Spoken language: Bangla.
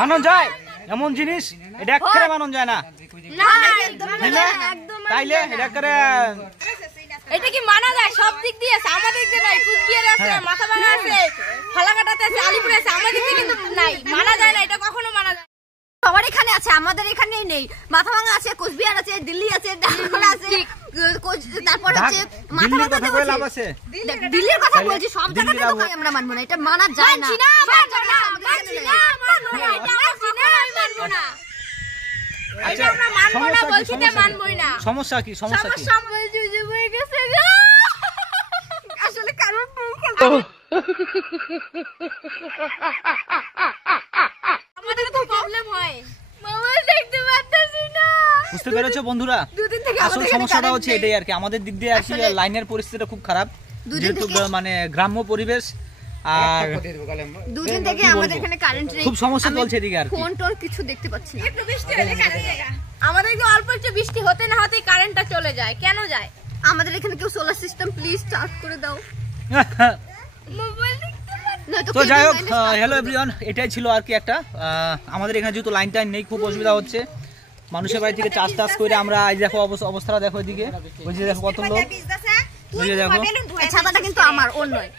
মানন যায় এমন জিনিস এটা একেবারে মানন যায় না। তাইলে এটা করে এটা কি মানা যায়? সব দিক দিয়ে আছে, আমাদের দিক দিয়ে নাই। কুচবিহার আছে, মাথাভাঙা আছে, ফালাকাটাতে আছে, আলিপুরে আছে, আমাদের দিকে কিন্তু নাই। মানা যায় না, এটা কখনো মানা যায়। সবার এখানে আছে, আমাদের এখানে নেই। মাথাভাঙা আছে, কোচবিহার আছে, দিল্লি আছে, ঢাকা আছে, তারপর হচ্ছে মাথাভাঙা আছে। দিল্লির কথা বলছি, সব জায়গাতে তো আমরা মানবো না, এটা মানা যায় না। সমস্যা কি? সমস্যা কি? আসলে কারণ আমাদের তো প্রবলেম হয়, মামা দেখতে পাচ্ছি না। বুঝতে পেরেছো বন্ধুরা? আসল সমস্যাটা হচ্ছে এটাই আর কি, আমাদের দিক দিয়ে আর কি লাইনের পরিস্থিতিটা খুব খারাপ, যেহেতু মানে গ্রাম্য পরিবেশ। আর দুদিন থেকে আমাদের এখানে কারেন্ট নেই, খুব সমস্যা চলছে এদিকে আর ফোন টোন কিছু দেখতে পাচ্ছি না। একটু বৃষ্টি হলে কারেন্ট যায়, আমাদের একটু অল্প একটু বৃষ্টি হতে না হতেই কারেন্টটা চলে যায়। কেন যায়? আমাদের এখানে কেউ সোলার সিস্টেম প্লিজ স্টার্ট করে দাও। তো যাই হোক, হ্যালো এভরিওয়ান, এটাই ছিল আর কি একটা। আমাদের এখানে যেহেতু লাইন টাইন নেই, খুব অসুবিধা হচ্ছে। মানুষের বাড়ি থেকে চাষ টাস করে আমরা এই দেখো অবস্থাটা দেখো, এদিকে ওই যে দেখো কত লোক, ওই যে দেখো। ছাতাটা কিন্তু আমার, ওর নয়।